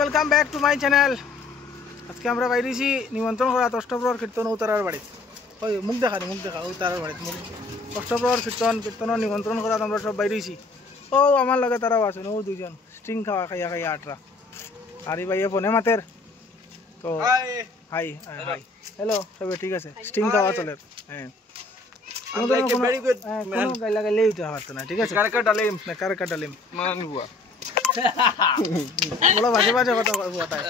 Welcome back to my channel. আজকে আমরা বাইরেছি নিমন্ত্রণ করা অষ্টপ্রহর কীর্তন উতারার বাড়ি। ওই মুখ দেখা উতারার বাড়িতে মুখ অষ্টপ্রহর কীর্তন নিমন্ত্রণ করা আমরা সব বাইরেছি। ও আমার লগে তারাও আছেন, ও দুজন স্ট্রিং খাইয়া আটরা। আর এই ভাইয়া বনে মাতের তো হাই হাই হ্যালো সবে ঠিক আছে, স্ট্রিং খাওয়া চলে। হ্যাঁ গাইলা গাইলেই উঠতে পারতো না, ঠিক আছে। কারকা ডালিম বলো বাজে বাজে কথা তাই,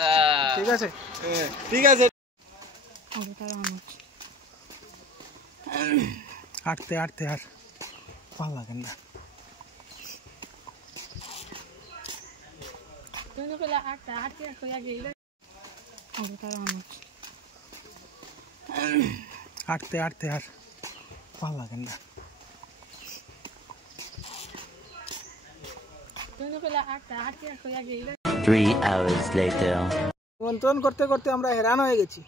ঠিক আছে ঠিক আছে। হাঁটতে হাঁটতে আর ভালো লাগে না। হাঁটতে হাঁটতে আর ভালো লাগে না। নিমন্ত্রণ করতে করতে আমরা হেরান হয়ে গেছি।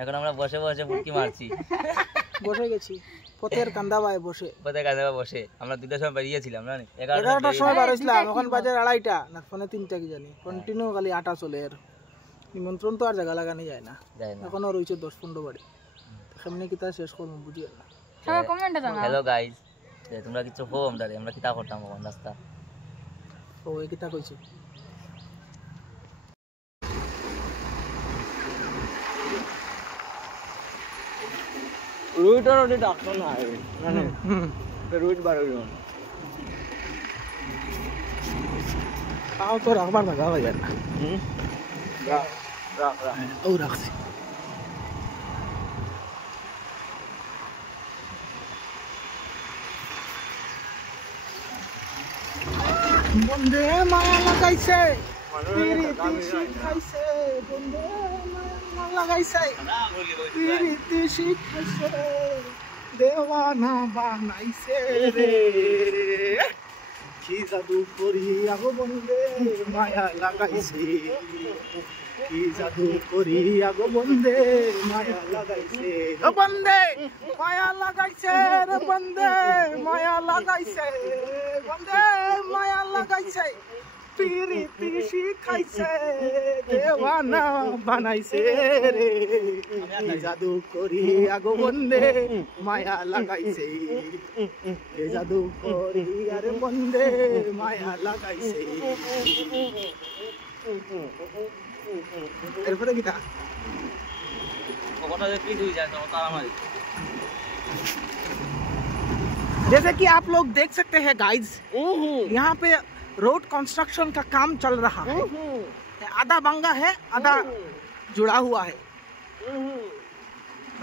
এখন আমরা বসে বসে ফুটকি মারছি। বসে গেছি পথের কান্দাবায় বসে আমরা 2টার সময় বেরিয়েছিলাম না, 11টার সময় বেরিয়েছিলাম। এখন বাজে 2:30 না ফোনে 3টা কি জানি, কন্টিনিউ খালি আটা চলে। আর নিমন্ত্রণ তো আর জায়গা লাগানি যায় না, এখনো রয়েছে 10-15 বাড়ি। কেমনি কিতা শেষ করবো বুঝি না। হ্যালো গাইস, তোমরা কিছু হো আমরা কিতা করতাম এখন রাস্তা। ও এই কিতা কইছে রুইটার ওটা ডাক্তার না আইবে মানে রুইট বাড়াইলো তাও তো রাখবার জায়গা হয় না। রাখ ও রাখছি। বন্ধে মায়া লাগাইছে, পিরিতি শিখাইছে, বন্ধে মায়া লাগাইছে, পিরিতি শিখাইছে, দেওয়ানা বানাইছে রে। কি জাদু করি আগো বন্ধে মায়া লাগাইছে, কি জাদু করি আগো বন্ধে মায়া লাগাইছে। ও বন্ধে মায়া লাগাইছে রে, বন্ধে মায়া লাগাইছে, বন্ধে মায়া লাগাইছে, পিরিতি শিখাইছে, দেওয়ানা বানাইছে রে। কি জাদু করি আগো বন্ধে মায়া লাগাইছে, কি জাদু করি আরে বন্ধে মায়া লাগাইছে। এরপরে কিতা जैसे कि आप लोग देख सकते हैं गाइस, यहाँ पे रोड कंस्ट्रक्शन का काम चल रहा है। आधा बंगा है आधा जुड़ा हुआ है।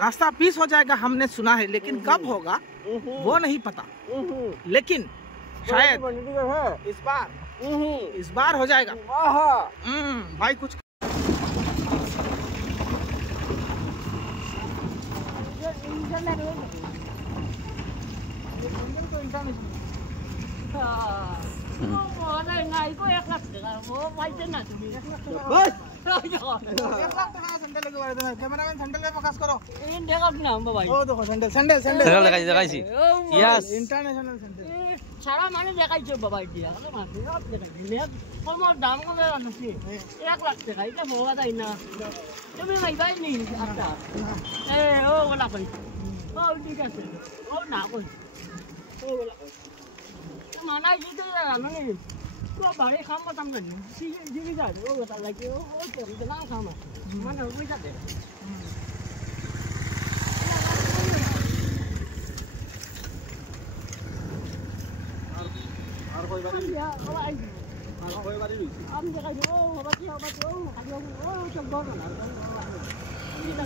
रास्ता पीस हो जाएगा हमने सुना है, लेकिन कब होगा वो नहीं पता। लेकिन शायद इस बार हो जाएगा। भाई कुछ कैमरामैन सैंडल में फोकस करो। ओ देखो सैंडल सैंडल सैंडल দেখাইছি यस इंटरनेशनल सैंडल সারা মানে দেখাইছো বাবা দিয়া মানে দেখাইছি কমর দাম কত আছে 1 লাখ টাকা এটা হওয়া যায় না। তুমি মাইবাই নি আচ্ছা ও ওলা কই ও ঠিক আছে ও না কই ও ওলা কই মানা জিতে জানো নি তো বাড়ি খাম মত আমরা জিবি যায় ও ওটা লাগে ও তো না খাম মানে ওই যাবে আর কই বাড়ি আর কই বাড়ি রইছি আমি দেখাই ও বাবা কি ও খালি ও সব বড় না এই না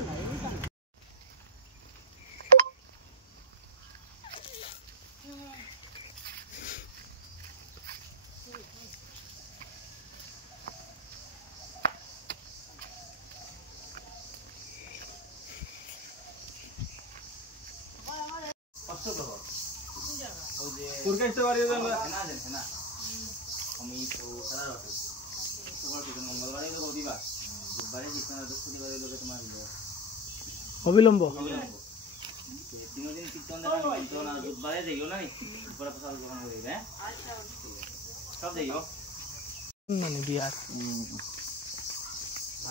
কুরকাইতে পারি না না আমি তো সারা রাত তোমার কি মঙ্গলবারে তো দিবা বুধবারে জিতনা বৃহস্পতিবারে লোকে তোমার অবিলম্ব 3 দিন কীর্তন দেখা তো না বুধবারে যাইও না উপরে প্রসাদ গ্রহণ করিবে। আচ্ছা সব যাইও। মানে বিয়ার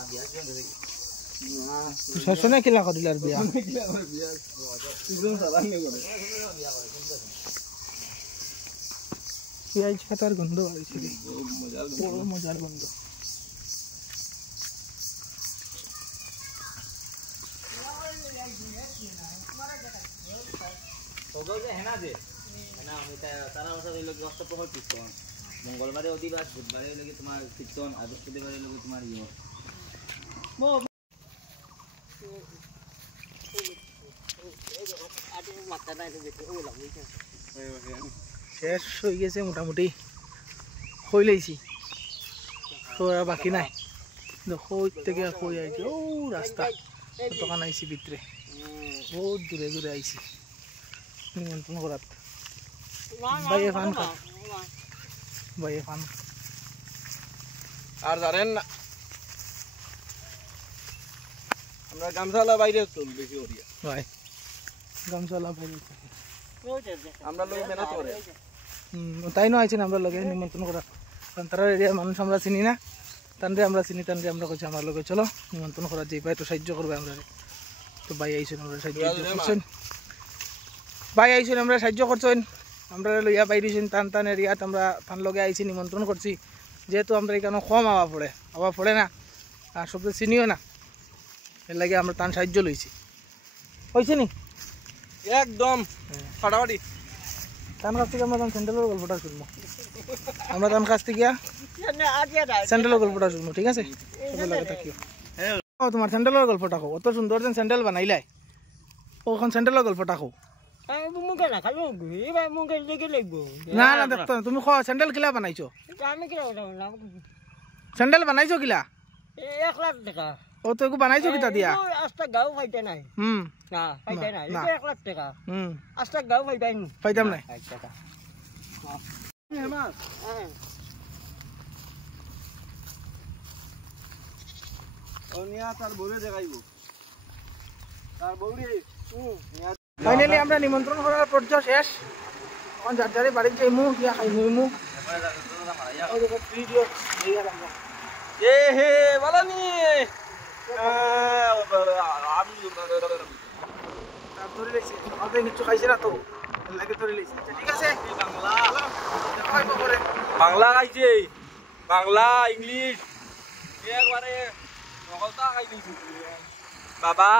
বিয়া কিমান দেৰি শেষনে কিলা কৰিলাৰ বিয়া পিঁয়াজ কাটাৰ গন্ধ আহিছে বড় মজাৰ গন্ধ মঙ্গলবাৰে অধিবাস বুধবাৰে লৈকে তোমাৰ কীৰ্তন আৰু বৃহস্পতিবাৰে লৈকে তোমাৰ শেষ হয়ে গেছে মোটামুটি হয়ে লাইছি আর বাকি নাই খই থেকে খই আইছি ও রাস্তা দোকান আইছি ভিতরে বহুত দূরে দূরে আইছি নিমন্ত্রণ করাত বাইয়ে ফান খা বাইয়ে ফান আর জানেন না আমরা গামছালা বাইরে চল বেশি ওরিয়া ভাই গামছালা বাইরে আমরা লোক মেহনত করে তাই নয় আইছেন আমরা লগে নিমন্ত্রণ করা কারণ তারা এরিয়ার মানুষ আমরা চিনি না তানরে আমরা চিনি তানরে আমরা কইছি আমার লগে চলো নিমন্ত্রণ করা যে ভাই একটু সাহায্য করবে আমরা তো ভাই আইছেন আমরা সাহায্য করছেন ভাই আইছেন আমরা সাহায্য করছেন আমরা লইয়া বাইরেছেন টান টান এরিয়াত আমরা ফান লগে আইছি নিমন্ত্রণ করছি যেহেতু আমরা এখানে কম আওয়া পড়ে না আর সব চিনিও না এর লাগে আমরা টান সাহায্য লইছি হয়েছে নি একদম ফাটাফাটি তান কাছ থেকে আমরা স্যান্ডেলের গল্পটা শুনবো আমরা তান কাছ থেকে স্যান্ডেলের গল্পটা শুনবো ঠিক আছে তোমার স্যান্ডেলের গল্পটা কো অত সুন্দর যেন স্যান্ডেল বানাইলাই ওখান স্যান্ডেলের গল্পটা কো না না দেখতো না তুমি স্যান্ডেল কিলা বানাইছো স্যান্ডেল বানাইছো কিলা 1 লাখ টাকা ও তো বানাইছো কিতা দিয়া আস্তা গাও ফাইতে নাই না ফাইতে নাই 1 লাখ টাকা আস্তা গাও ফাইতে নাই ফাইতাম নাই টাকা ওনিয়া তার বউরে দেখাইব তার বউরে ফাইনালি আমরা নিমন্ত্রণ করার পর্যায়ে শেষ এখন যার যারে বাড়িতে যাইমু গিয়া খাইমু ওই দেখো ভিডিও এইবার আমরা এ হে বালানি ধরে লেছি আমাদের কিছু খাইছে না তো লাগে ধরে লেছি ঠিক আছে বাংলা খাইছে বাংলা ইংলিশ একবারে নকলতা খাই দিছি বাবা